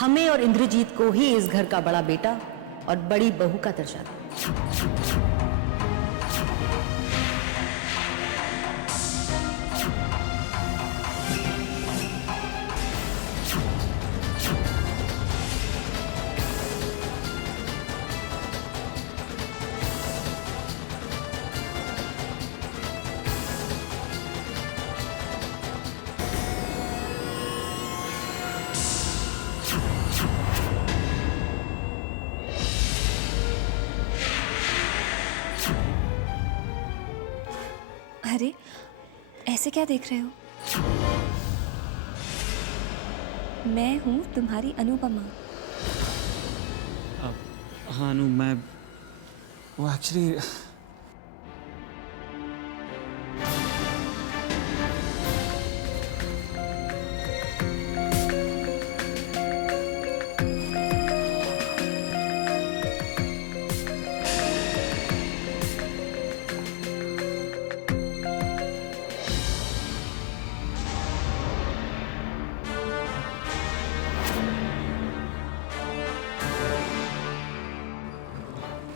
हमें और इंद्रजीत को ही इस घर का बड़ा बेटा और बड़ी बहू का दर्जा दो। अरे ऐसे क्या देख रहे हो? मैं हूं तुम्हारी अनुपमा। हाँ अनु, मैं वो एक्चुअली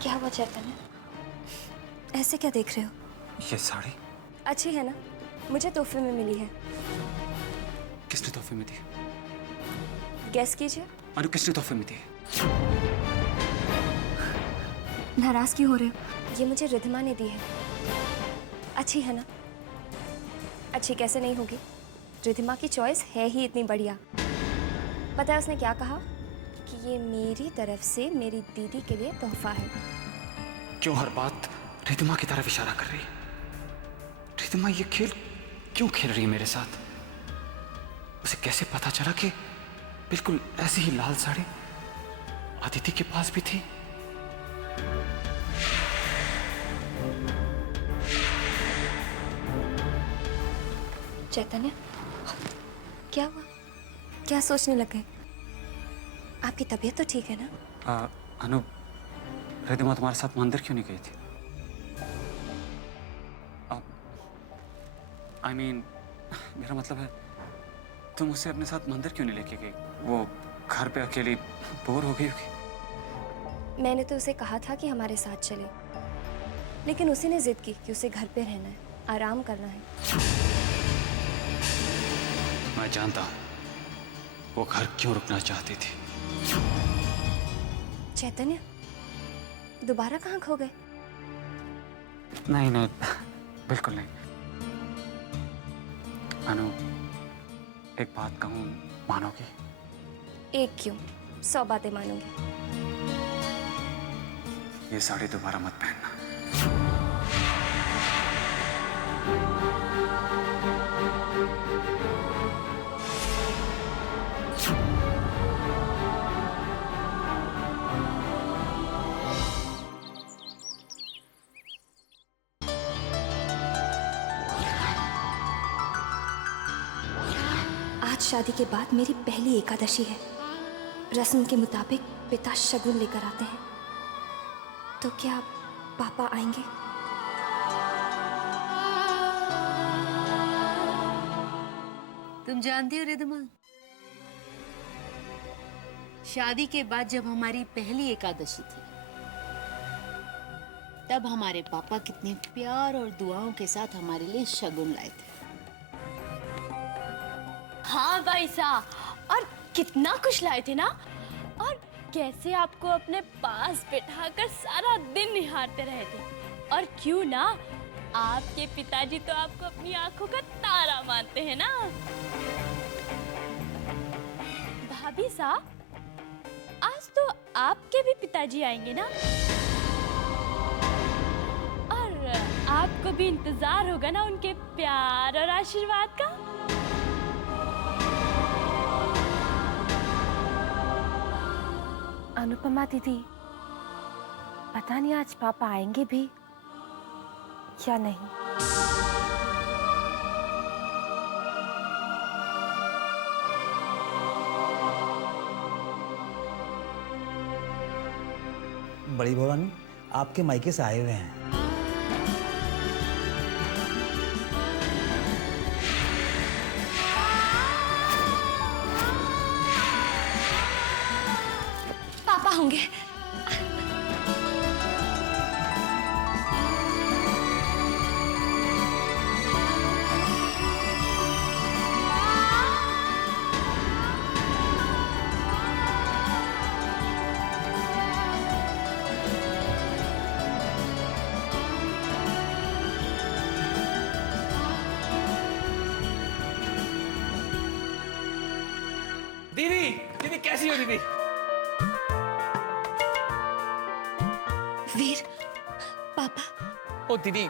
क्या हुआ चैतन्य? ऐसे क्या देख रहे हो? ये साड़ी अच्छी है ना? मुझे तोहफे में मिली है। किसने तोहफे में दी? गेस कीजिए। अनु, किसने तोहफे में दी? नाराज क्यों हो रहे हो? ये मुझे रिधिमा ने दी है। अच्छी है ना? अच्छी कैसे नहीं होगी? रिधिमा की चॉइस है ही इतनी बढ़िया। पता है उसने क्या कहा? कि ये मेरी तरफ से मेरी दीदी के लिए तोहफा है। क्यों हर बात रिधिमा की तरफ इशारा कर रही है? रिधिमा ये खेल क्यों खेल रही है मेरे साथ? उसे कैसे पता चला कि बिल्कुल ऐसी ही लाल साड़ी अदिति के पास भी थी? चैतन्य, क्या हुआ? क्या सोचने लगे? आपकी तबीयत तो ठीक है ना? अनु, रिधिमा तुम्हारे साथ मंदिर क्यों नहीं गई थी? I mean, मेरा मतलब है तुम उसे अपने साथ मंदिर क्यों नहीं लेके गई? वो घर पे अकेली बोर हो गई होगी। मैंने तो उसे कहा था कि हमारे साथ चले, लेकिन उसी ने जिद की कि उसे घर पे रहना है, आराम करना है। मैं जानता हूं वो घर क्यों रुकना चाहती थी। चैतन्य, दोबारा कहाँ खो गए? नहीं नहीं, बिल्कुल नहीं। अनु, एक बात कहूं, मानोगी? एक क्यों, 100 बातें मानूंगी। ये साड़ी दोबारा मत पहनना। आज शादी के बाद मेरी पहली एकादशी है। रस्म के मुताबिक पिता शगुन लेकर आते हैं, तो क्या पापा आएंगे? तुम जानती हो रिधिमा, शादी के बाद जब हमारी पहली एकादशी थी, तब हमारे पापा कितने प्यार और दुआओं के साथ हमारे लिए शगुन लाए थे। हाँ भाई साहब, और कितना कुछ लाए थे ना, और कैसे आपको अपने पास बिठाकर सारा दिन निहारते रहे थे। और क्यों ना, आपके पिताजी तो आपको अपनी आंखों का तारा मानते हैं ना। भाभी साहब, आज तो आपके भी पिताजी आएंगे ना, और आपको भी इंतजार होगा ना उनके प्यार और आशीर्वाद का। अनुपमा दीदी, पता नहीं आज पापा आएंगे भी या नहीं। बड़ी भवानी आपके मायके से आए हुए हैं। होंगे। दीदी, दीदी कैसी हो दीदी? वीर, पापा। ओ दीदी,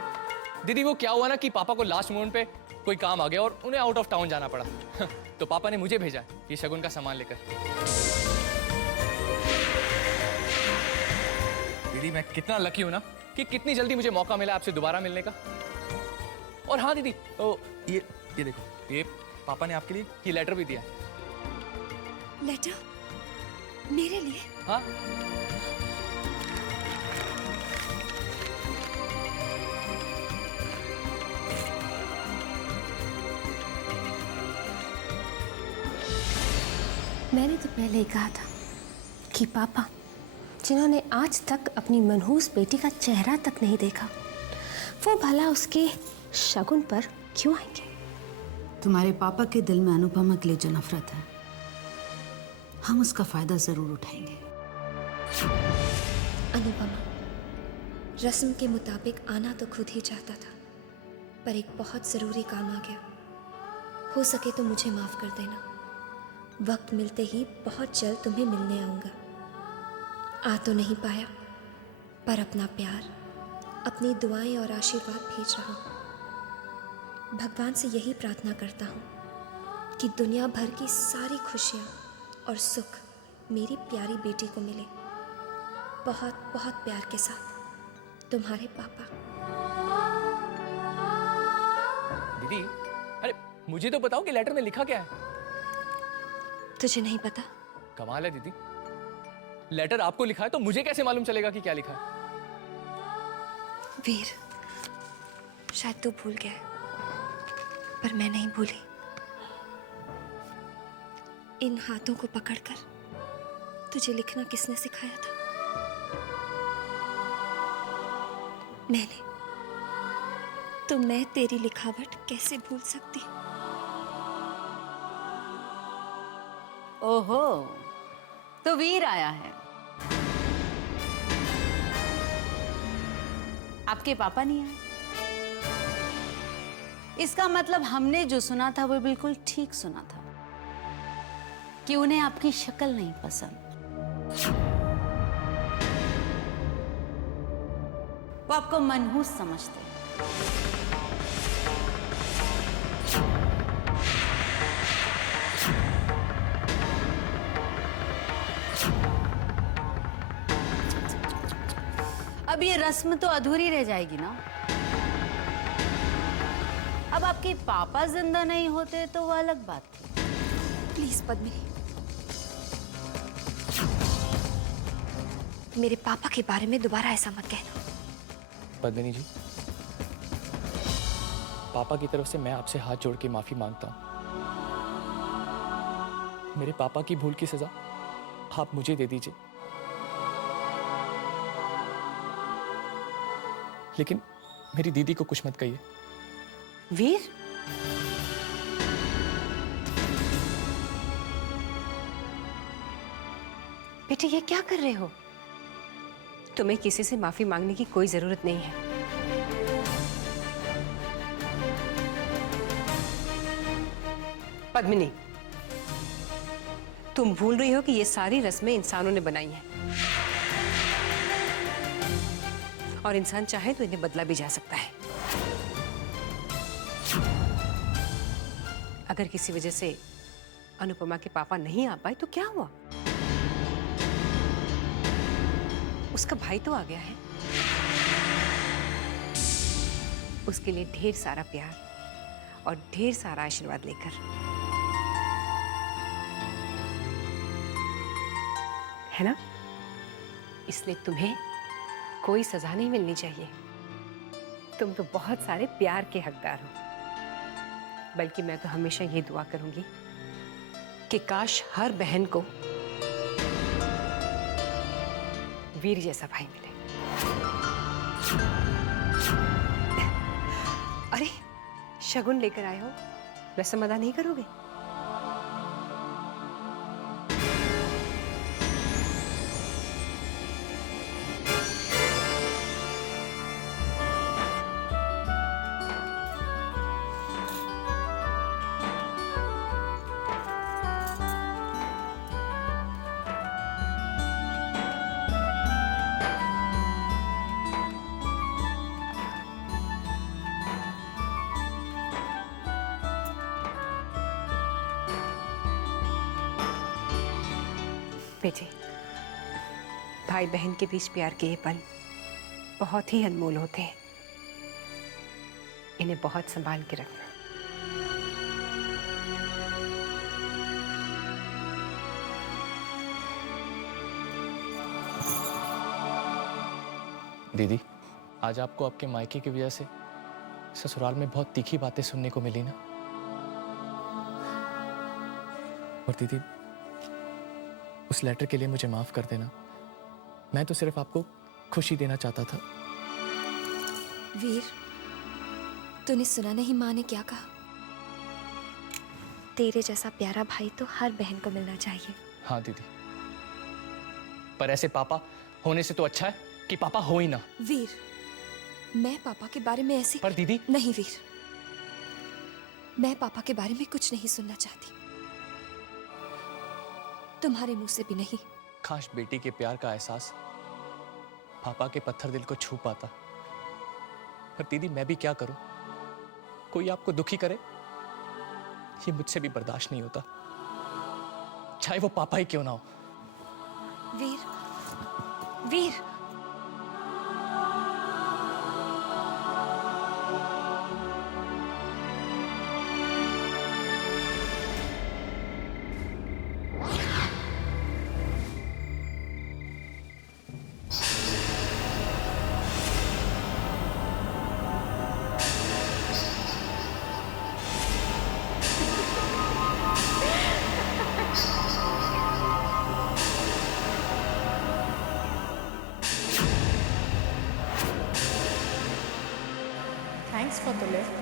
दीदी वो क्या हुआ ना कि पापा को लास्ट मोमेंट पे कोई काम आ गया और उन्हें आउट ऑफ टाउन जाना पड़ा। तो पापा ने मुझे भेजा ये शगुन का सामान लेकर। दीदी मैं कितना लकी हूं ना कि कितनी जल्दी मुझे मौका मिला आपसे दोबारा मिलने का। और हाँ दीदी, तो ये देखो, ये पापा ने आपके लिए ये लेटर भी दिया। लेटर? मेरे लिए? हाँ। मैंने तो पहले ही कहा था कि पापा, जिन्होंने आज तक अपनी मनहूस बेटी का चेहरा तक नहीं देखा, वो भला उसके शगुन पर क्यों आएंगे? तुम्हारे पापा के दिल में अनुपमा के लिए जो नफरत है, हम उसका फायदा जरूर उठाएंगे। अनुपमा, रस्म के मुताबिक आना तो खुद ही चाहता था, पर एक बहुत ज़रूरी काम आ गया। हो सके तो मुझे माफ़ कर देना। वक्त मिलते ही बहुत जल्द तुम्हें मिलने आऊँगा। आ तो नहीं पाया, पर अपना प्यार, अपनी दुआएं और आशीर्वाद भेज रहा हूँ। भगवान से यही प्रार्थना करता हूँ कि दुनिया भर की सारी खुशियाँ और सुख मेरी प्यारी बेटी को मिले। बहुत बहुत प्यार के साथ, तुम्हारे पापा। दीदी, अरे मुझे तो बताओ कि लेटर में लिखा क्या है? तुझे नहीं पता? कमाल है दीदी, लेटर आपको लिखा है तो मुझे कैसे मालूम चलेगा कि क्या लिखा है? वीर, शायद तू भूल गया है, पर मैं नहीं भूली। इन हाथों को पकड़कर तुझे लिखना किसने सिखाया था? मैंने। तो मैं तेरी लिखावट कैसे भूल सकती? ओहो, तो वीर आया है। आपके पापा नहीं आए? इसका मतलब हमने जो सुना था वो बिल्कुल ठीक सुना था कि उन्हें आपकी शक्ल नहीं पसंद। वो आपको मनहूस समझते हैं। अब ये रस्म तो अधूरी रह जाएगी ना। अब आपके पापा जिंदा नहीं होते तो वो अलग बात थी। प्लीज पद्मिनी, मेरे पापा के बारे में दोबारा ऐसा मत कहना। पद्मिनी जी, पापा की तरफ से मैं आपसे हाथ जोड़ के माफी मांगता हूं। मेरे पापा की भूल की सजा आप मुझे दे दीजिए, लेकिन मेरी दीदी को कुछ मत कहिए। वीर, बेटे ये क्या कर रहे हो? तुम्हें किसी से माफी मांगने की कोई जरूरत नहीं है। पद्मिनी, तुम भूल रही हो कि ये सारी रस्में इंसानों ने बनाई हैं, और इंसान चाहे तो इन्हें बदला भी जा सकता है। अगर किसी वजह से अनुपमा के पापा नहीं आ पाए तो क्या हुआ? उसका भाई तो आ गया है। उसके लिए ढेर सारा प्यार और ढेर सारा आशीर्वाद लेकर। है ना? इसलिए तुम्हें कोई सजा नहीं मिलनी चाहिए। तुम तो बहुत सारे प्यार के हकदार हो। बल्कि मैं तो हमेशा ये दुआ करूंगी कि काश हर बहन को वीर जैसा भाई मिले। अरे शगुन लेकर आए हो, रस्म अदा नहीं करोगे? बेटे, भाई बहन के बीच प्यार के ये पल बहुत ही अनमोल होते हैं। इन्हें बहुत संभाल के रखना। दीदी, आज आपको आपके मायके की वजह से ससुराल में बहुत तीखी बातें सुनने को मिली ना। और दीदी, उस लेटर के लिए मुझे माफ कर देना। मैं तो सिर्फ आपको खुशी देना चाहता था। वीर, तूने सुना नहीं माँ ने क्या कहा? तेरे जैसा प्यारा भाई तो हर बहन को मिलना चाहिए। हाँ दीदी, पर ऐसे पापा होने से तो अच्छा है कि पापा हो ही ना। वीर, मैं पापा के बारे में ऐसी... पर दीदी... नहीं वीर, मैं पापा के बारे में कुछ नहीं सुनना चाहती, तुम्हारे मुंह से भी नहीं। काश बेटी के प्यार का एहसास पापा के पत्थर दिल को छू पाता। पर दीदी, मैं भी क्या करूं? कोई आपको दुखी करे ये मुझसे भी बर्दाश्त नहीं होता, चाहे वो पापा ही क्यों ना हो। वीर, वीर, Thanks for the lift.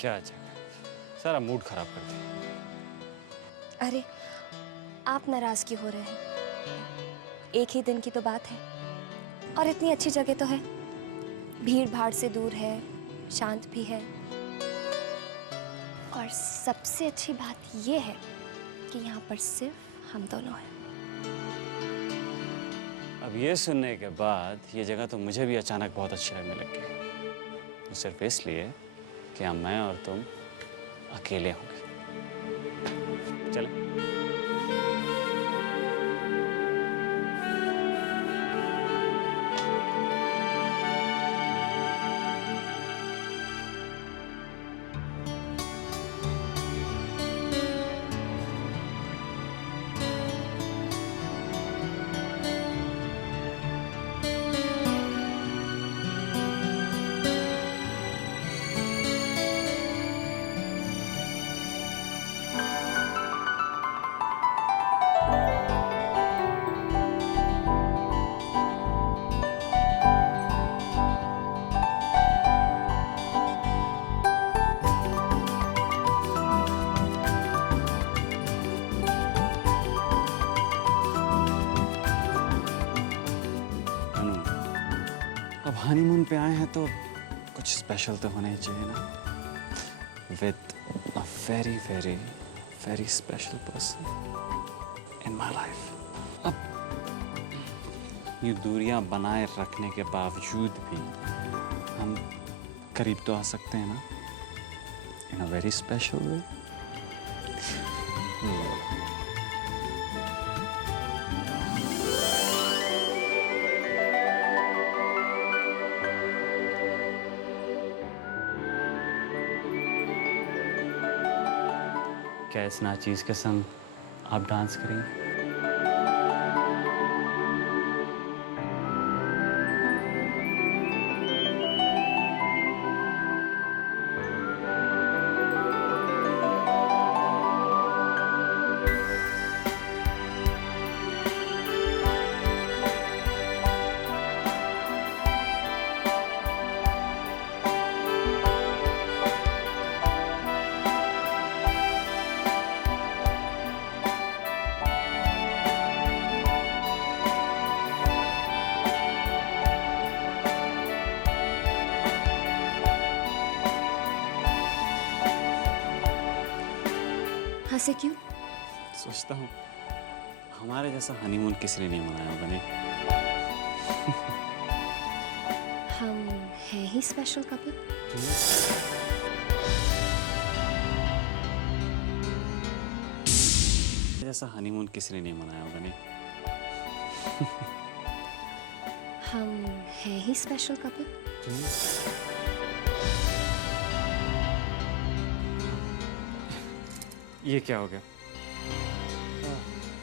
क्या जगह, सारा मूड खराब कर दिया। अरे आप नाराज क्यों हो रहे हैं? एक ही दिन की तो बात है और इतनी अच्छी जगह तो है, भीड़ भाड़ से दूर है, शांत भी है, और सबसे अच्छी बात यह है कि यहाँ पर सिर्फ हम दोनों हैं। अब ये सुनने के बाद ये जगह तो मुझे भी अचानक बहुत अच्छी लगने लग गई, तो सिर्फ इसलिए कि हम मैं और तुम अकेले होंगे। चले। अब हनीमून पे आए हैं तो कुछ स्पेशल तो होना ही चाहिए ना, with a very very very special person in my life. अब ये दूरियां बनाए रखने के बावजूद भी हम करीब तो आ सकते हैं ना, इन अ वेरी स्पेशल वे। क्या इस नाचीज के संग आप डांस करेंगे? हंसे क्यों? सोचता हूँ हमारे जैसा हनीमून किसी ने नहीं मनाया होगा। नहीं, हम हैं ही स्पेशल कपल। जैसा हनीमून किसी ने नहीं मनाया होगा। नहीं, हम हैं ही स्पेशल कपल। ये क्या हो गया?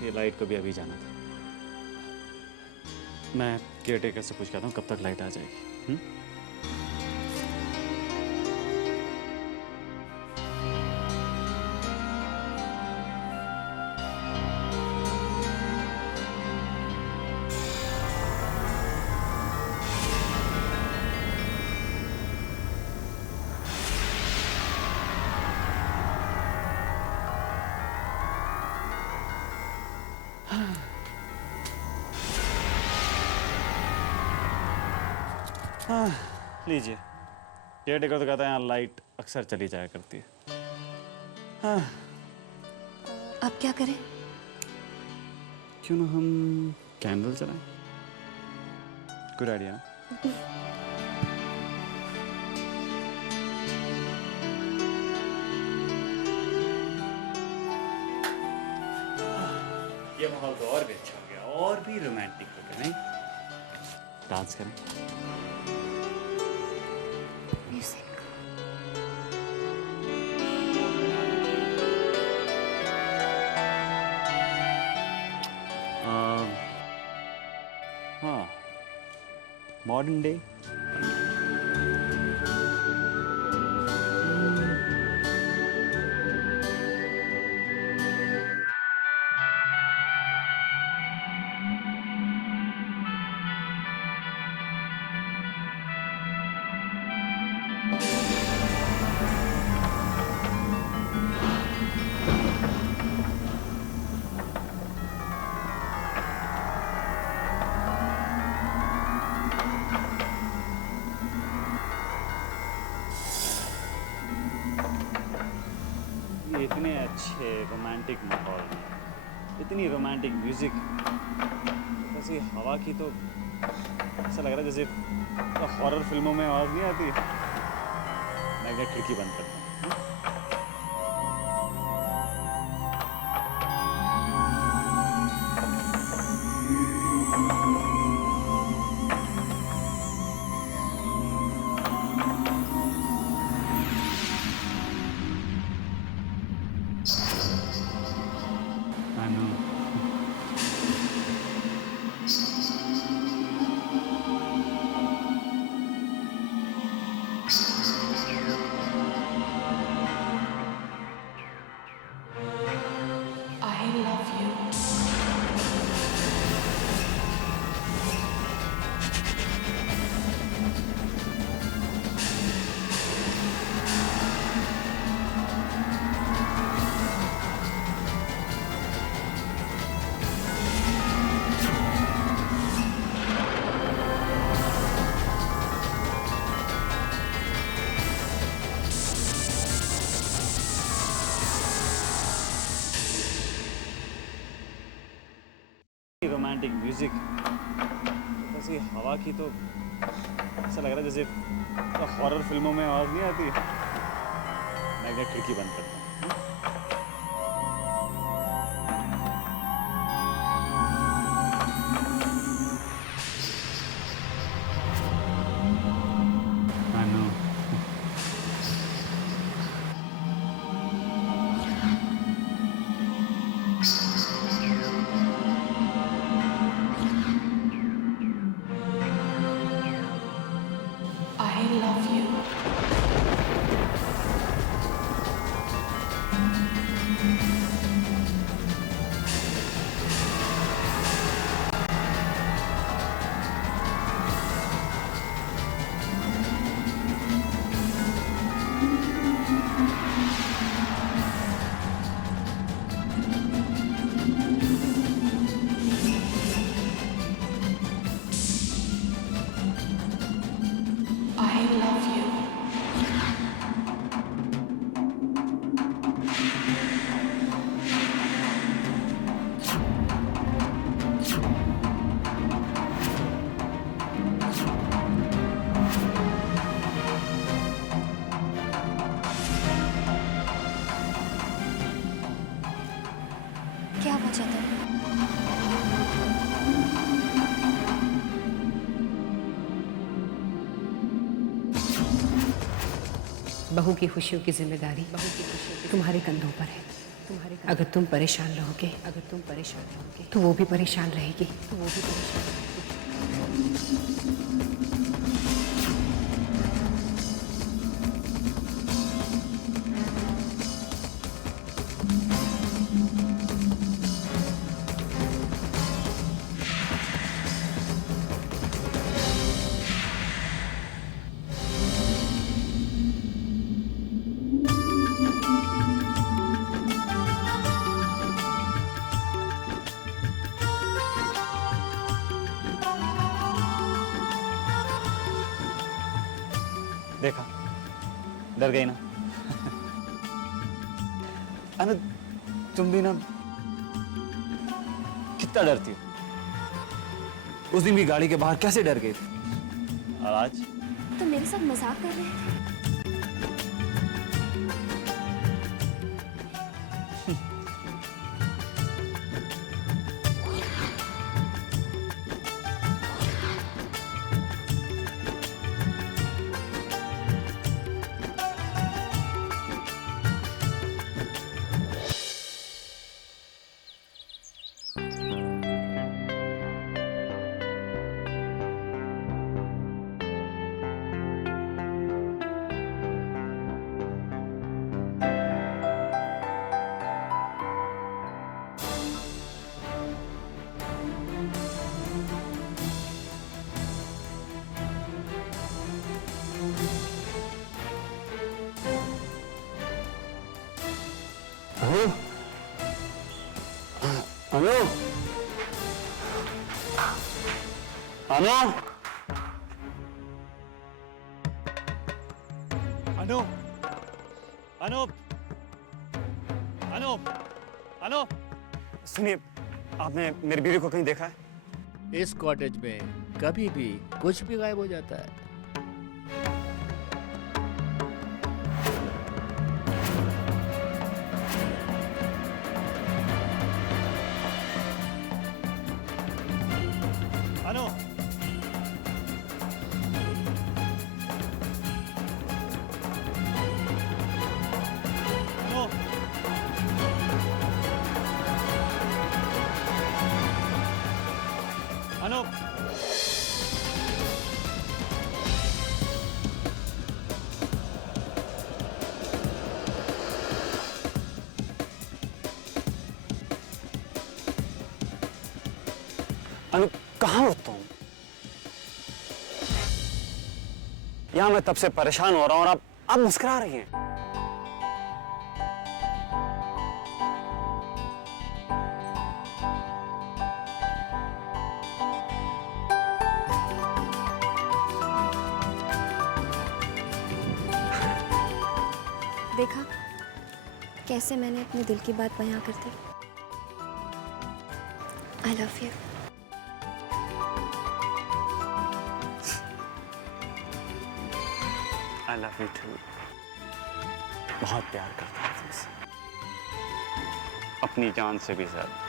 ये लाइट को भी अभी जाना था। मैं केयरटेकर से पूछ के आता हूँ कब तक लाइट आ जाएगी। हाँ, लीजिए। केयरटेकर तो कहता है यहाँ लाइट अक्सर चली जाया करती है। हाँ, अब क्या करें? क्यों ना हम कैंडल जलाएं? Good idea. ये माहौल तो और भी अच्छा हो गया, और भी रोमांटिक हो गया। नहीं, डांस करें। म्यूजिक। हाँ, मॉडर्न डे। अच्छे रोमांटिक माहौल में इतनी रोमांटिक म्यूजिक, ऐसी हवा की तो ऐसा लग रहा है जैसे हॉरर फिल्मों में आवाज नहीं आती। मैं क्या खिड़की बंद करता हूँ। I know. रोमांटिक म्यूजिक, ऐसी हवा की तो ऐसा लग रहा है जैसे हॉरर फिल्मों में आवाज नहीं आती। मैं क्या खिड़की बंद करता हूँ। I know. क्या वजह था? बहू की खुशियों की जिम्मेदारी तुम्हारे कंधों पर है। अगर तुम परेशान रहोगे तो वो भी परेशान रहेगी। देखा, डर गई ना। अनु, तुम भी ना कितना डरती हो। उस दिन भी गाड़ी के बाहर कैसे डर गई थी, और आज तो मेरे साथ मजाक कर रहे थे। अनु, अनु, अनु, अनु, अनु, सुनिए, आपने मेरी बीवी को कहीं देखा है? इस कॉटेज में कभी भी कुछ भी गायब हो जाता है। अनु, अनु, अनु, कहाँ हो तुम? यहाँ मैं तब से परेशान हो रहा हूँ और आप मुस्कुरा रही हैं। देखा कैसे मैंने अपने दिल की बात बयां कर दी। I love you. I love you too. बहुत प्यार करता हूँ तुमसे, अपनी जान से भी ज्यादा।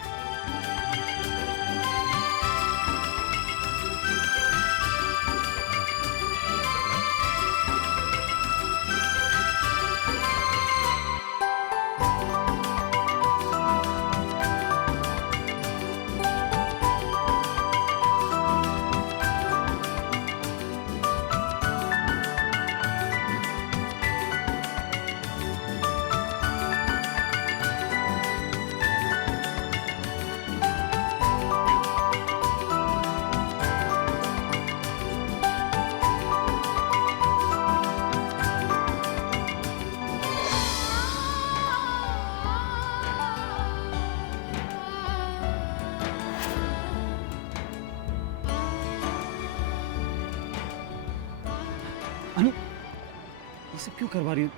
अनु, ये सब क्यों करवा रही हो?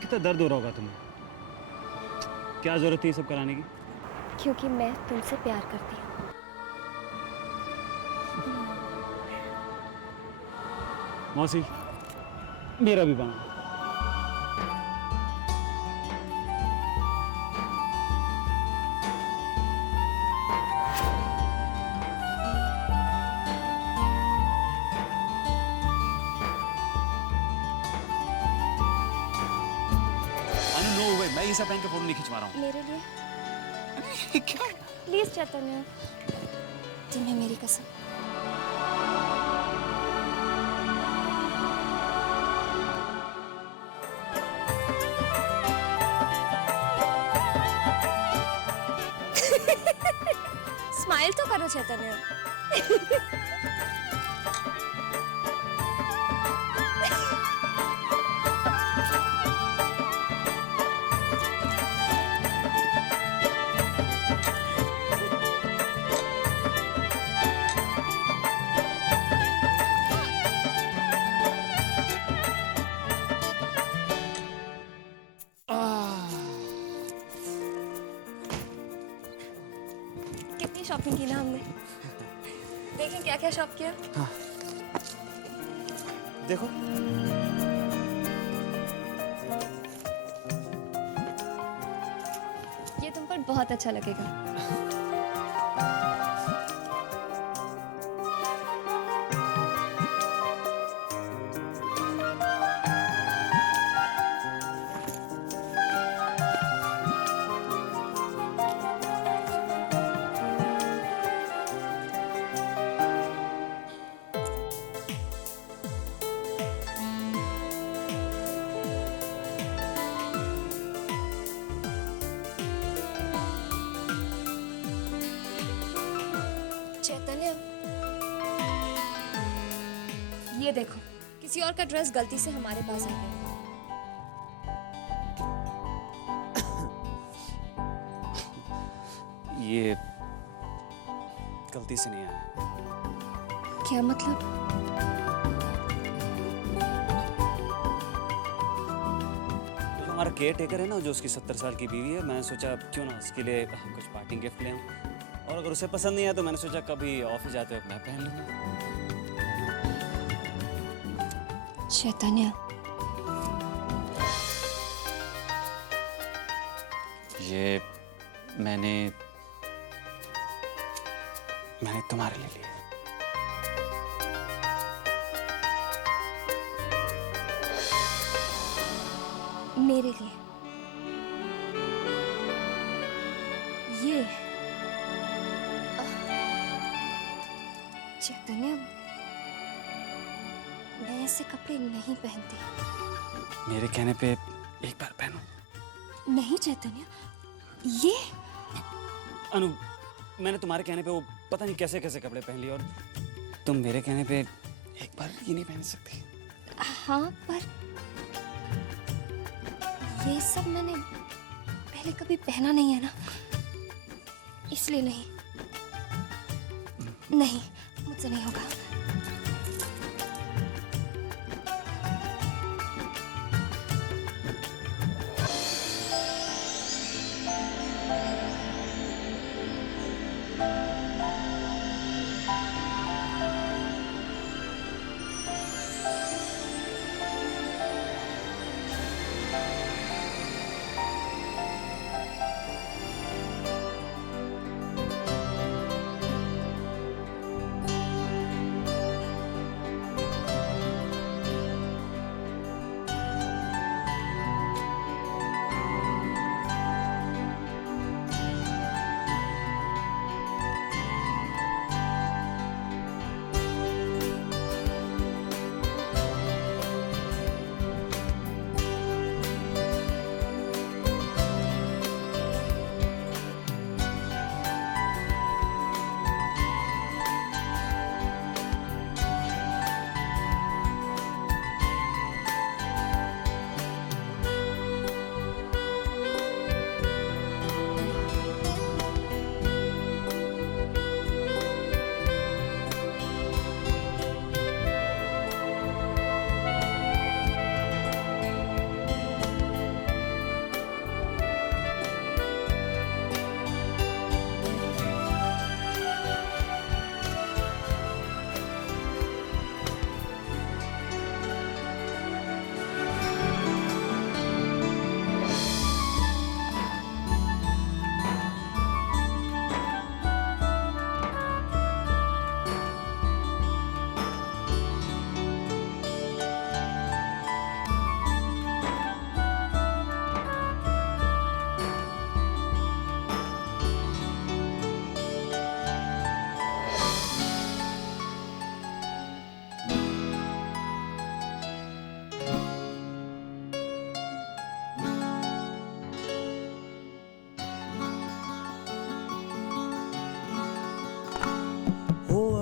कितना दर्द हो रहा होगा तुम्हें? क्या जरूरत है ये सब कराने की? क्योंकि मैं तुमसे प्यार करती हूँ। मौसी, मेरा भी बना। मैं ये सब पहन के फोटो नहीं खिंचवा रहा हूँ। मेरे लिए क्या? प्लीज चैतन्य, तुम्हें मेरी कसम। स्माइल तो करो चैतन्य। कितनी शॉपिंग की ना हमने। देखें क्या क्या शॉप किया। हाँ। देखो, ये तुम पर बहुत अच्छा लगेगा। चैतन्य, ये देखो, किसी और का ड्रेस गलती से हमारे पास आ गया। ये गलती से नहीं आया। क्या मतलब? हमारा केयर टेकर है ना, जो उसकी 70 साल की बीवी है, मैंने सोचा क्यों ना उसके लिए कुछ पार्टी गिफ्ट ले आऊं। और अगर उसे पसंद नहीं आया तो मैंने सोचा कभी ऑफिस जाते वक्त मैं पहन लूंगा। चैतन्य, ये मैंने तुम्हारे लिए लिया। मेरे लिए ये चैतन्य, मैं ऐसे कपड़े नहीं पहनती। मेरे कहने पे एक बार पहनो। नहीं चैतन्य, ये अनु, मैंने तुम्हारे कहने पे वो पता नहीं कैसे कैसे कपड़े पहन लिए, और तुम मेरे कहने पे एक बार ये नहीं पहन सकती। हाँ, पर ये सब मैंने पहले कभी पहना नहीं है ना, इसलिए नहीं, मुझसे नहीं होगा।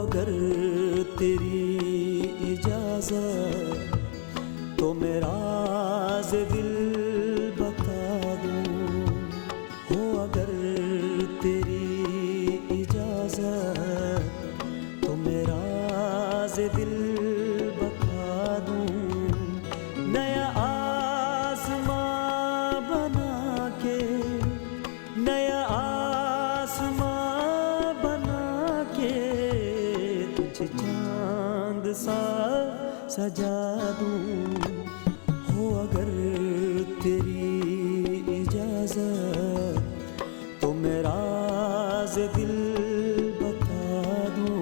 अगर तेरी इजाजत तो मेरा राज़ दिल बता दूं। हो अगर तेरी इजाजत तो मेरा राज़ दिल बता दूं। नया आसमां बना के, नया आसमां बना के तुझे चांद सा सजा दूं। हो अगर तेरी इजाजत तो मेरा राज़ दिल बता दूं।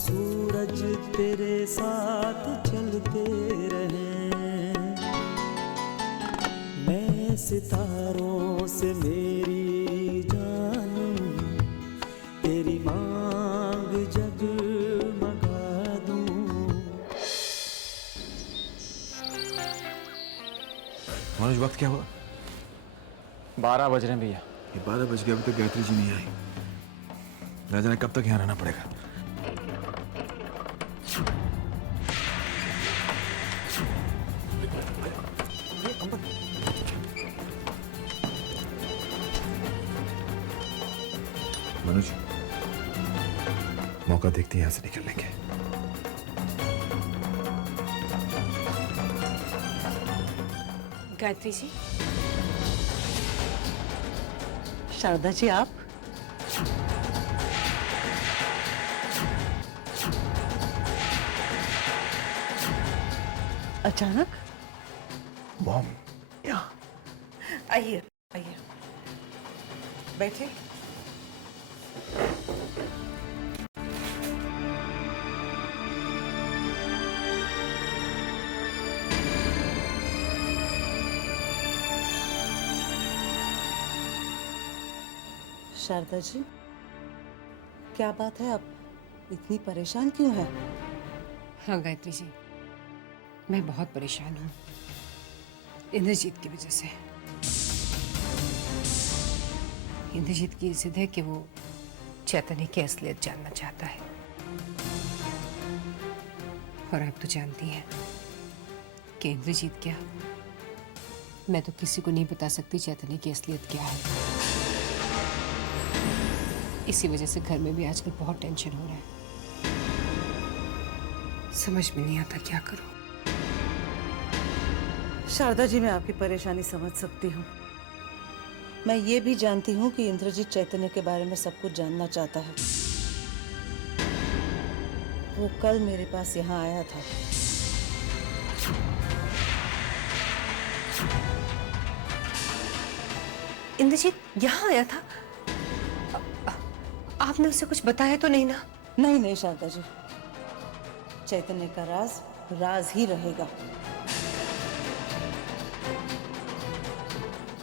सूरज तेरे साथ चलते रहें। मैं सितारों से मेरी जानू तेरी मांग जगमगा दूं। मनोज, वक्त क्या हुआ? 12 बज रहे हैं भैया। ये 12 बज गए, अभी तक गायत्री जी नहीं आई। न जाने कब तक यहाँ रहना पड़ेगा। मनोज, मौका देखते हैं यहाँ से निकलने के। गायत्री जी। शारदा जी, आप? अचानक? मॉम, यहाँ। आइए आइए, बैठिए। शारदा जी, क्या बात है, आप इतनी परेशान क्यों हैं? हाँ गायत्री जी, मैं बहुत परेशान हूँ इंद्रजीत की वजह से। इंद्रजीत की जिद है कि वो चैतन्य की असलियत जानना चाहता है, और आप तो जानती हैं कि इंद्रजीत क्या, मैं तो किसी को नहीं बता सकती चैतन्य की असलियत क्या है। इसी वजह से घर में भी आजकल बहुत टेंशन हो रहा है। समझ में नहीं आता क्या करूं। शारदा जी, मैं आपकी परेशानी समझ सकती हूँ। मैं ये भी जानती हूँ कि इंद्रजीत चैतन्य के बारे में सब कुछ जानना चाहता है। वो कल मेरे पास यहाँ आया था। इंद्रजीत यहाँ आया था? आपने उसे कुछ बताया तो नहीं ना? नहीं नहीं शारदा जी, चैतन्य का राज राज ही रहेगा।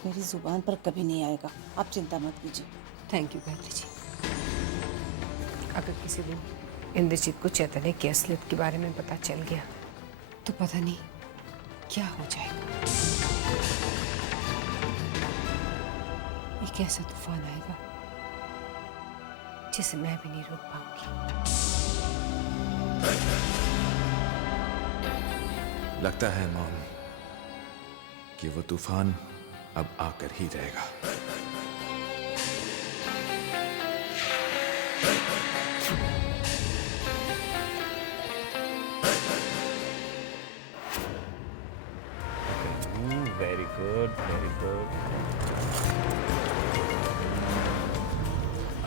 मेरी जुबान पर कभी नहीं आएगा, आप चिंता मत कीजिए। Thank you Gayatri ji. अगर किसी दिन इंद्रजीत को चैतन्य की असलियत के बारे में पता चल गया तो पता नहीं क्या हो जाएगा। ये कैसा तूफान आएगा जिसे मैं भी नहीं रोक पाऊंगी। लगता है मॉम कि वो तूफान अब आकर ही रहेगा। Very good, very good.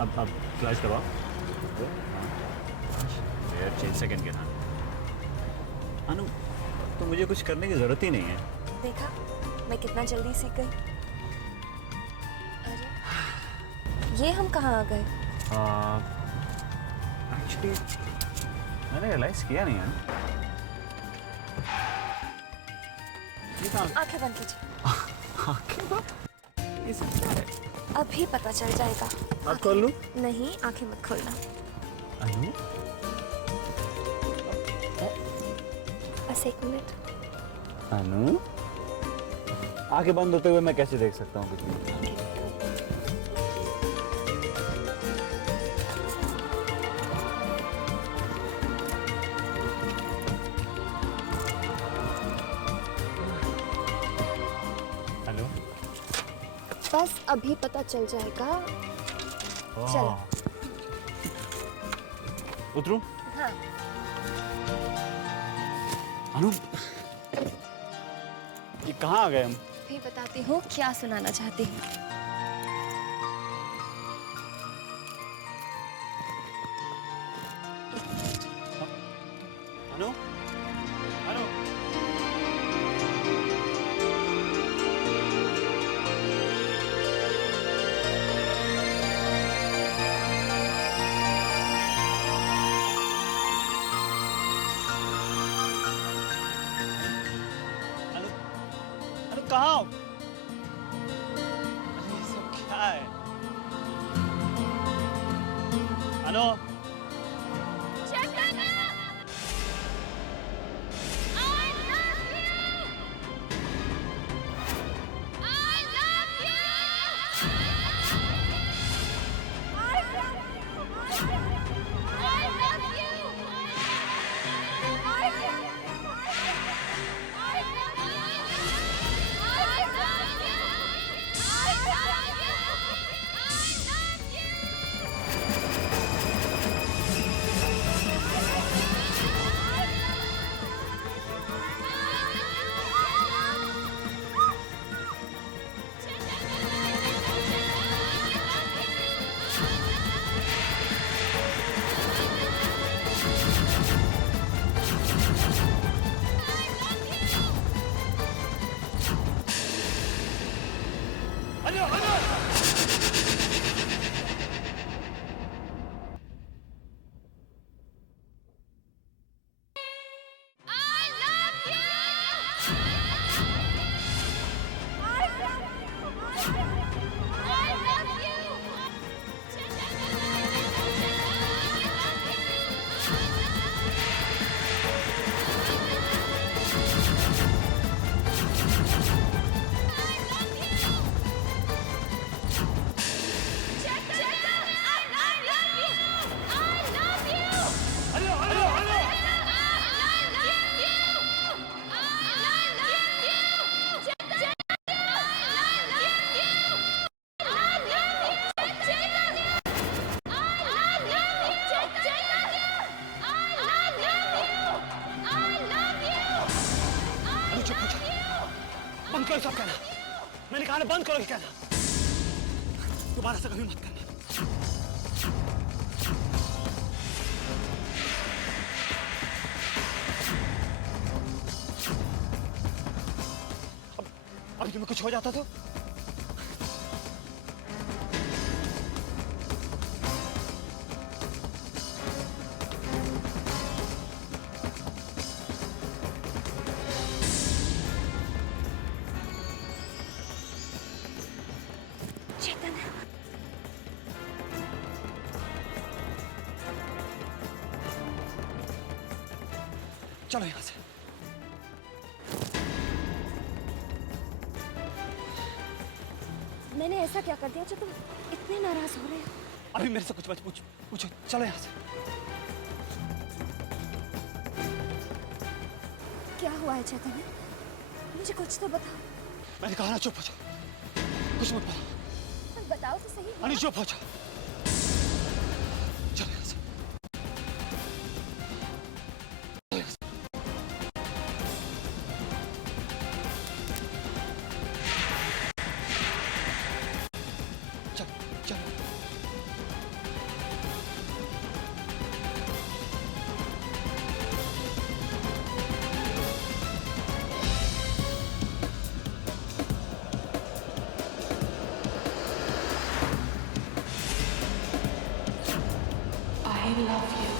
अब फ्लैश दबाओ। यार 6 सेकंड के ना। अनु, तो मुझे कुछ करने की जरूरत ही नहीं है। देखा मैं कितना जल्दी सीख गई। अरे ये हम कहाँ आ गए? एक्चुअली मैंने रियलाइज किया नहीं है। आंखें बंद कीजिए। आंखें बंद? ये सब क्या है? अभी पता चल जाएगा। अब खोल लूं? नहीं, आंखें मत खोलना। अनु? बस 1 मिनट। अनु? आंखें बंद होते हुए मैं कैसे देख सकता हूँ कुछ भी? हेलो? बस अभी पता चल जाएगा। चलो। उतरूं? हाँ। अनु, ये कहाँ आ गए हम? भी बताती हूँ क्या सुनाना चाहती हूँ। अनु? अनु? कहाँ हो? अरे ये सब क्या है? अनु बंद करो सब कहना। मैंने कहा ना बंद करो कहना। दोबारा से कभी मत करना। अभी तुम्हें कुछ हो जाता तो? चलो यहां से। मैंने ऐसा क्या कर दिया जो तुम इतने नाराज हो रहे हो? अभी मेरे से कुछ मत पूछो। चलो यहां से। क्या हुआ है चैतन्य? मुझे कुछ तो बताओ। मैंने कहा ना चुप हो जाओ। कुछ मत बोलो। बताओ तो सही। अनु चुप हो जाओ। चलो यहां से। I love you.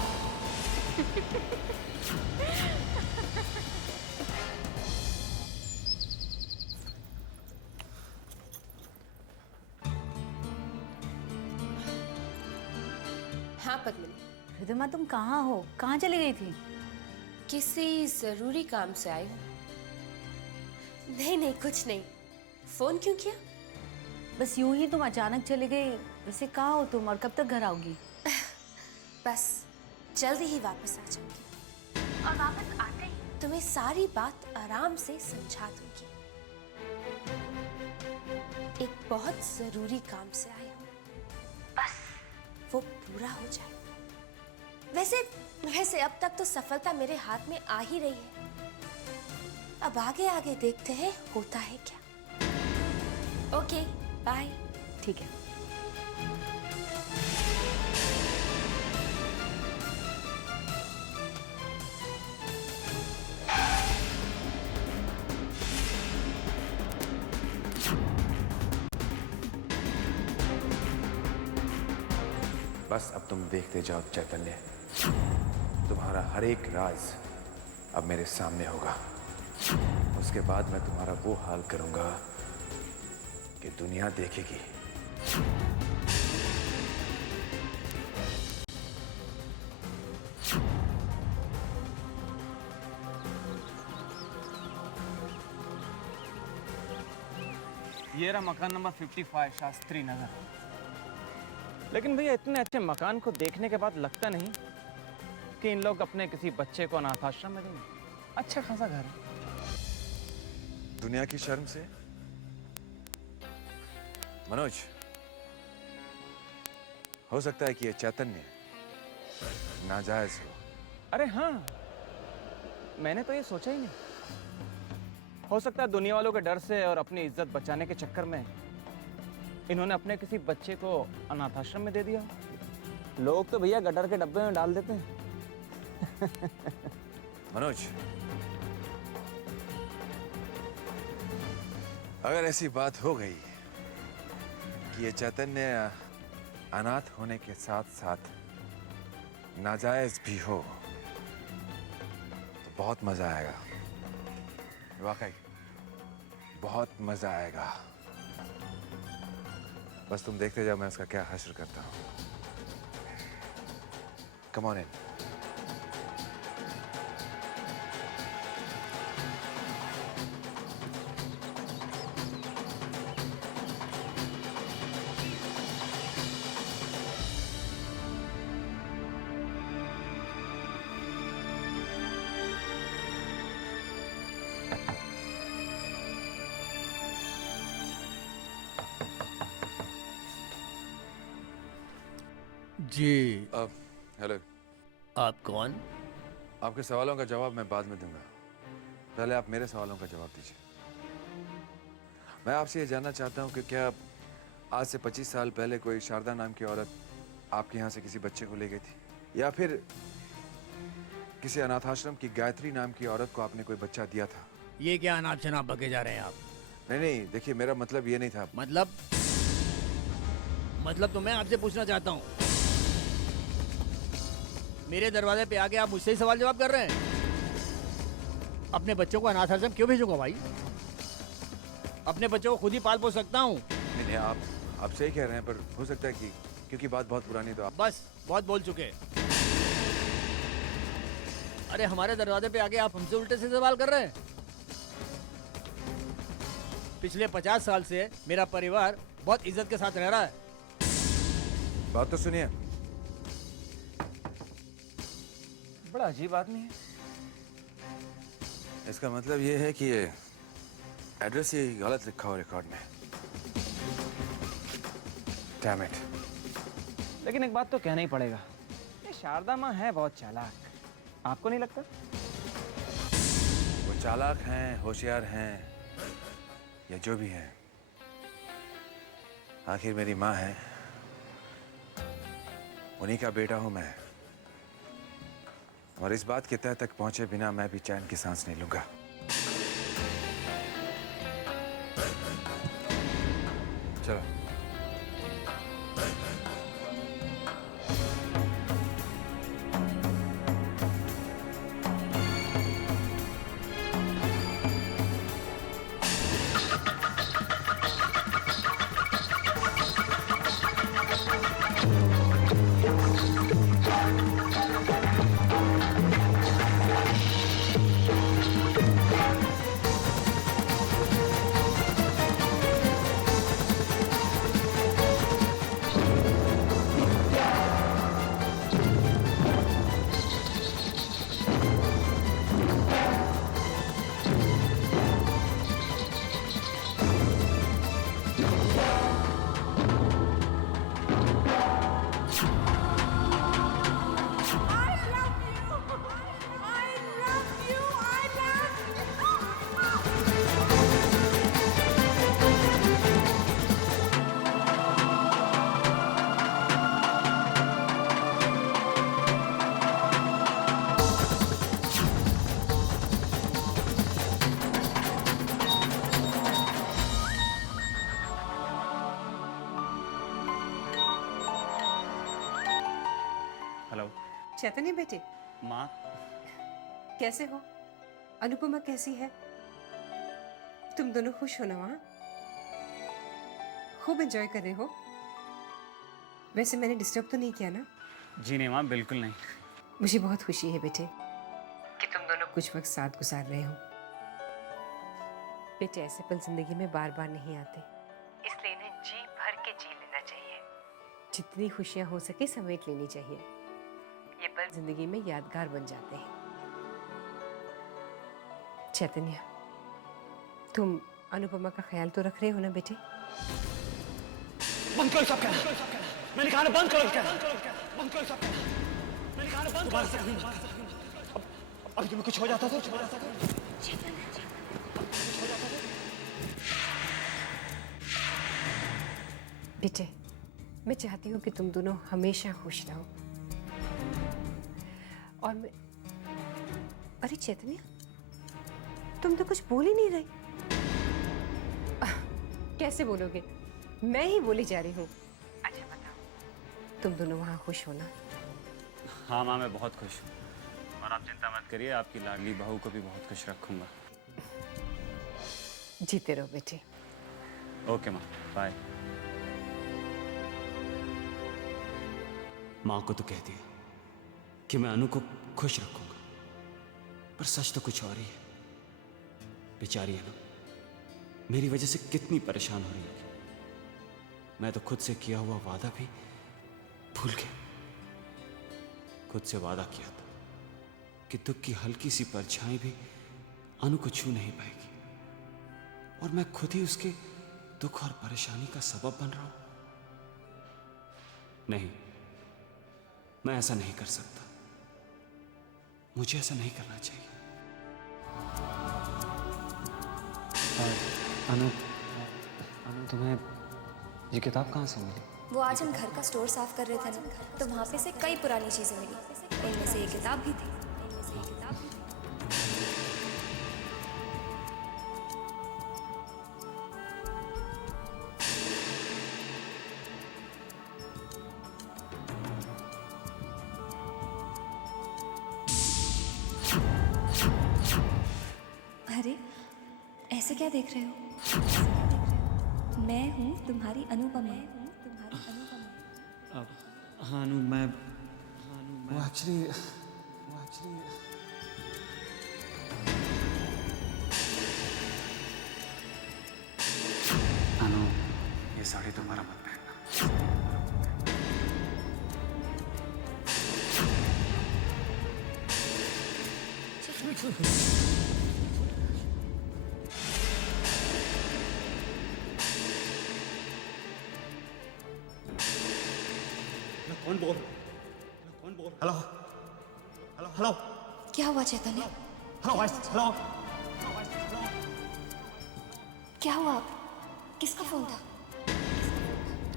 हाँ पद्मिनी। रिधिमा तुम कहाँ हो? कहाँ चली गई थी? किसी जरूरी काम से आई हूँ। नहीं नहीं कुछ नहीं। फोन क्यों किया? बस यूं ही तुम अचानक चली गई। वैसे कहाँ हो तुम और कब तक घर आओगी? बस जल्दी ही वापस आ जाऊंगी और वापस आते ही तुम्हें सारी बात आराम से समझा दूंगी। एक बहुत जरूरी काम से आई हूँ, बस वो पूरा हो जाए। वैसे अब तक तो सफलता मेरे हाथ में आ ही रही है। अब आगे आगे देखते हैं होता है क्या। Okay bye. ठीक है। बस अब तुम देखते जाओ चैतन्य, तुम्हारा हर एक राज अब मेरे सामने होगा। उसके बाद मैं तुम्हारा वो हाल करूंगा कि दुनिया देखेगी। ये रहा मकान नंबर 55 शास्त्री नगर। लेकिन भैया इतने अच्छे मकान को देखने के बाद लगता नहीं कि इन लोग अपने किसी बच्चे को अनाथ आश्रम में देंगे। अच्छा खासा घर है। दुनिया की शर्म से मनोज, हो सकता है कि ये चैतन्य नाजायज हो। अरे हाँ, मैंने तो ये सोचा ही नहीं। हो सकता है दुनिया वालों के डर से और अपनी इज्जत बचाने के चक्कर में इन्होंने अपने किसी बच्चे को अनाथ आश्रम में दे दिया। लोग तो भैया गटर के डब्बे में डाल देते हैं। मनोज, अगर ऐसी बात हो गई कि ये चैतन्य अनाथ होने के साथ साथ नाजायज भी हो तो बहुत मजा आएगा। वाकई बहुत मजा आएगा। बस तुम देखते जाओ मैं उसका क्या हश्र करता हूं। Come on in. जी हेलो। आप कौन? आपके सवालों का जवाब मैं बाद में दूंगा, पहले आप मेरे सवालों का जवाब दीजिए। मैं आपसे ये जानना चाहता हूँ कि क्या आज से 25 साल पहले कोई शारदा नाम की औरत आपके यहाँ से किसी बच्चे को ले गई थी, या फिर किसी अनाथ आश्रम की गायत्री नाम की औरत को आपने कोई बच्चा दिया था? ये क्या अनाप शनाप बके जा रहे हैं आप? नहीं, देखिए मेरा मतलब ये नहीं था। मतलब तो मैं आपसे पूछना चाहता हूँ, मेरे दरवाजे पे आके आप मुझसे ही सवाल जवाब कर रहे हैं? अपने बच्चों को अनाथ आश्रम क्यों भेजूंगा भाई? अपने बच्चों को खुद ही पाल पोस सकता हूँ। नहीं, आप सही कह रहे हैं, पर हो सकता है कि क्योंकि बात बहुत पुरानी तो आप बस बहुत बोल चुके। अरे हमारे दरवाजे पे आके आप हमसे उल्टे से सवाल कर रहे हैं। पिछले 50 साल से मेरा परिवार बहुत इज्जत के साथ रह रहा है। बात तो सुनिए। बड़ा अजीब आदमी है। इसका मतलब ये है कि ये एड्रेस ही गलत लिखा हो रिकॉर्ड में। Damn it. लेकिन एक बात तो कहना ही पड़ेगा, ये शारदा माँ है बहुत चालाक। आपको नहीं लगता? वो चालाक हैं, होशियार हैं, या जो भी है, आखिर मेरी माँ है, उन्हीं का बेटा हूं मैं, और इस बात के तह तक पहुंचे बिना मैं भी चैन की सांस नहीं लूंगा। चलो। चैतन्य बेटे, माँ कैसे हो? अनुपमा कैसी है? तुम दोनों खुश हो ना वहाँ? खूब एंजॉय कर रहे हो? वैसे मैंने डिस्टर्ब तो नहीं किया ना? जी नहीं माँ, बिल्कुल नहीं। मुझे बहुत खुशी है बेटे कि तुम दोनों कुछ वक्त साथ गुजार रहे हो। बेटे, ऐसे पल जिंदगी में बार बार नहीं आते, इसलिए इन्हें जी भर के जी लेना चाहिए। जितनी खुशियां हो सके समेट लेनी चाहिए। ये पल जिंदगी में यादगार बन जाते हैं। चैतन्य, तुम अनुपमा का ख्याल तो रख रहे हो ना बेटे? बंद करो सब कहना। मैंने कहा ना बंद करो कहना। बंद करो सब कहना। मैंने कहा ना बंद करो। अब तुम्हें कुछ हो जाता तो बेटे, मैं चाहती हूँ कि तुम दोनों हमेशा खुश रहो। और मैं... अरे चैतन्य, तुम तो कुछ बोल ही नहीं रही। कैसे बोलोगे? मैं ही बोली जा रही हूँ। अच्छा बताओ, तुम दोनों वहाँ खुश हो ना? हाँ माँ, मैं बहुत खुश हूँ और आप चिंता मत करिए, आपकी लाडली बहू को भी बहुत खुश रखूंगा। जीते रहो बेटे। ओके माँ, बाय। माँ को तो कह दिया कि मैं अनु को खुश रखूंगा, पर सच तो कुछ और ही है। बेचारी अनु मेरी वजह से कितनी परेशान हो रही होगी। मैं तो खुद से किया हुआ वादा भी भूल गया। खुद से वादा किया था कि दुख की हल्की सी परछाई भी अनु को छू नहीं पाएगी, और मैं खुद ही उसके दुख और परेशानी का सबब बन रहा हूं। नहीं, मैं ऐसा नहीं कर सकता। मुझे ऐसा नहीं करना चाहिए। अनु, तुम्हें ये किताब कहाँ से मिली? वो आज हम घर का स्टोर साफ कर रहे थे ना, तो वहाँ पे से कई पुरानी चीजें मिली। उनमें से ये किताब भी थी। अरे, ऐसे क्या देख रहे हो? मैं हूँ तुम्हारी अनुपमा। हाँ अनु, मैं वो एक्चुअली अनु, ये साड़ी तुम्हारा मत पहनना। कौन बोल? Hello hello hello. क्या हुआ चैतन्य? हेलो। क्या हुआ? किसका फोन था?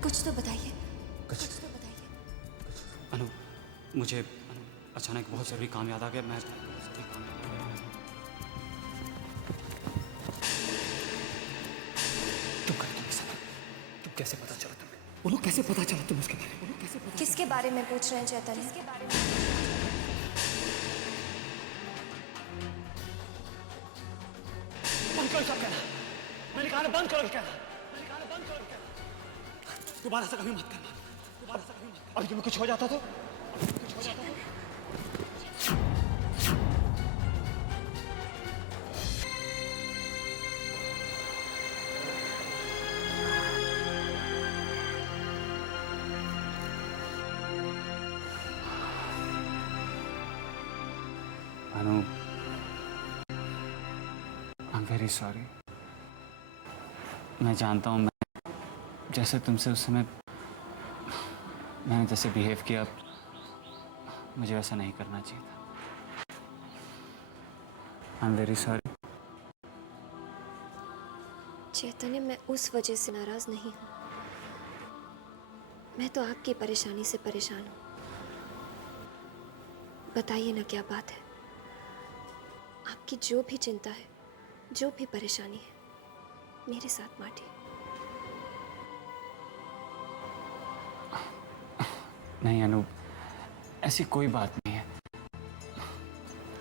कुछ तो बताइए। अनु, मुझे अचानक बहुत जरूरी काम याद आ गया। मैं तुम कैसे पता चला तुम्हें? बोलो, कैसे पता चला तुम उसके बारे में? किसके बारे में पूछ रहे हैं चैतन्य? बंद करो सब कहना। मैंने कहा ना बंद करो कहना। दोबारा से कभी मत करना। अभी तुम्हें कुछ हो जाता तो? अनु, आई एम वेरी सॉरी। मैं जानता हूँ, मैं जैसे तुमसे उस समय मैंने जैसे बिहेव किया, मुझे वैसा नहीं करना चाहिए था। I am very sorry. Chaitanya, मैं उस वजह से नाराज नहीं हूँ। मैं तो आपकी परेशानी से परेशान हूँ। बताइए ना, क्या बात है? आपकी जो भी चिंता है, जो भी परेशानी है, मेरे साथ बांटिए। नहीं अनु, ऐसी कोई बात नहीं है।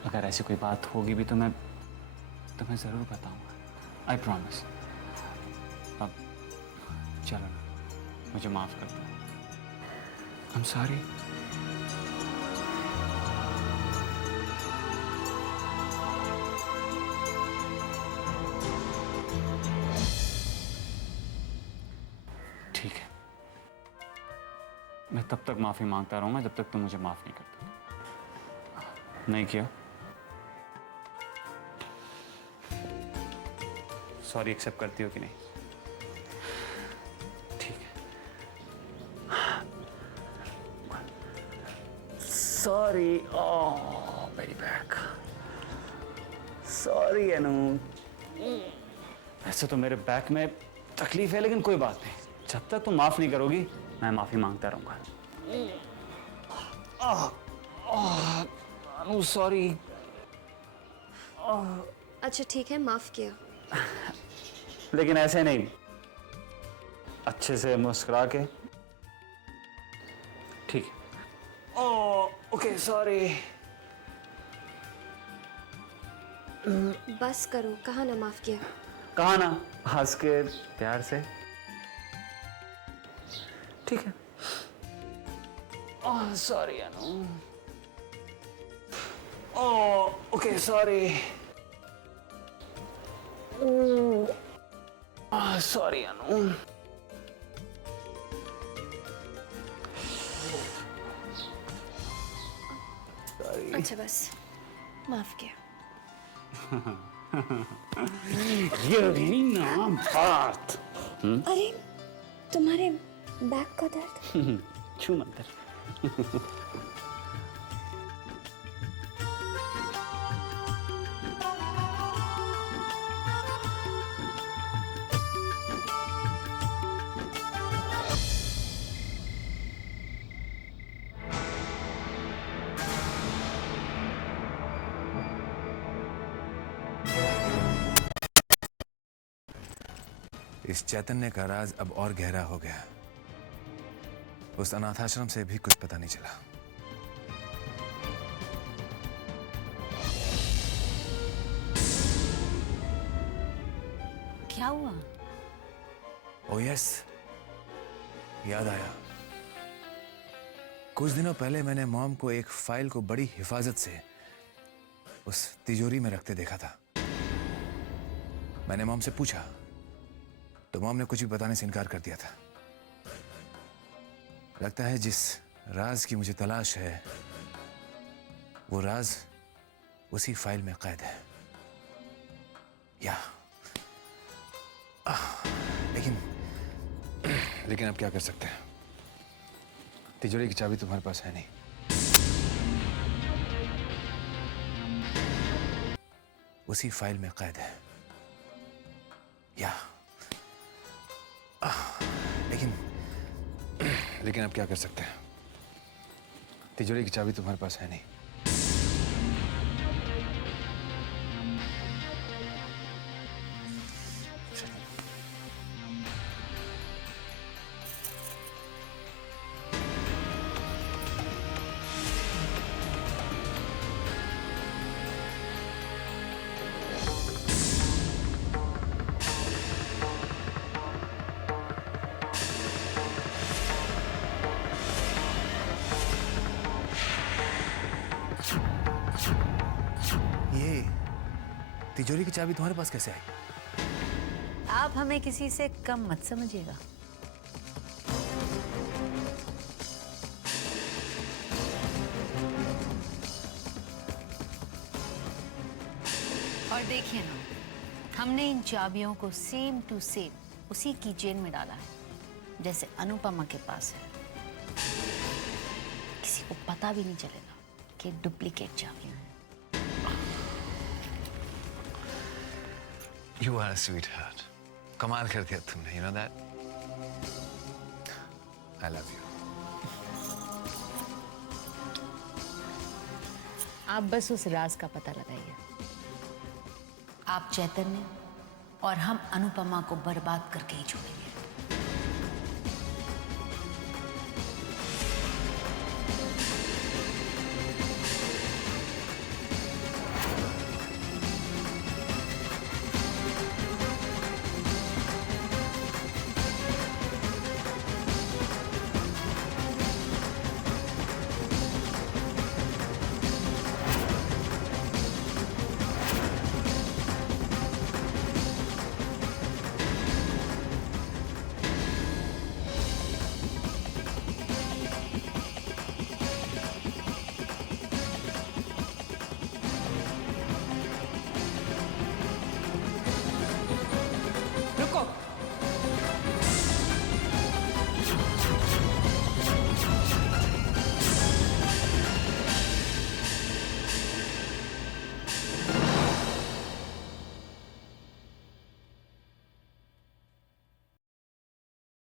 अगर ऐसी कोई बात होगी भी तो मैं तुम्हें जरूर बताऊंगा। I promise. अब चलो ना, मुझे माफ कर दो। I am sorry. ठीक है, मैं तब तक माफी मांगता रहूंगा जब तक तुम मुझे माफ नहीं करते। नहीं किया? सॉरी एक्सेप्ट करती हो कि नहीं? ठीक है। सॉरी। ओह मेरी बैक। सॉरी अनु। वैसे तो मेरे बैक में तकलीफ है, लेकिन कोई बात नहीं, जब तक तुम माफ नहीं करोगी मैं माफी मांगता रहूंगा। अनु सॉरी। अच्छा ठीक है, माफ किया। लेकिन ऐसे नहीं, अच्छे से मुस्कुरा के। ठीक है। Okay sorry. बस करो, कहा ना माफ किया। कहा ना, हंस के प्यार से। ठीक है। Sorry Anu. Okay sorry. Sorry Anu. अच्छा बस, माफ किया। ये रही ना बात। अरे तुम्हारे बैक का दर्द। छू मत दर्द। इस चैतन्य का राज अब और गहरा हो गया। उस अनाथाश्रम से भी कुछ पता नहीं चला। क्या हुआ? ओ यस, याद आया। कुछ दिनों पहले मैंने मॉम को एक फाइल को बड़ी हिफाजत से उस तिजोरी में रखते देखा था। मैंने मॉम से पूछा तो मॉम ने कुछ भी बताने से इनकार कर दिया था। लगता है जिस राज की मुझे तलाश है वो राज उसी फाइल में कैद है। या लेकिन अब क्या कर सकते हैं? तिजोरी की चाबी तुम्हारे पास है नहीं। उसी फाइल में कैद है। या लेकिन अब क्या कर सकते हैं? तिजोरी की चाबी तुम्हारे पास है नहीं। तिजोरी की चाबी तुम्हारे पास कैसे आई? आप हमें किसी से कम मत समझिएगा। और देखिए ना, हमने इन चाबियों को सेम टू सेम उसी की चेन में डाला है जैसे अनुपमा के पास है। किसी को पता भी नहीं चलेगा कि डुप्लीकेट चाबियां हैं। You are a sweetheart. कमाल कर दिया तुमने, you know that? I love you. आप बस उस राज का पता लगाइए। आप चैतन्य और हम अनुपमा को बर्बाद करके ही छोड़ेंगे।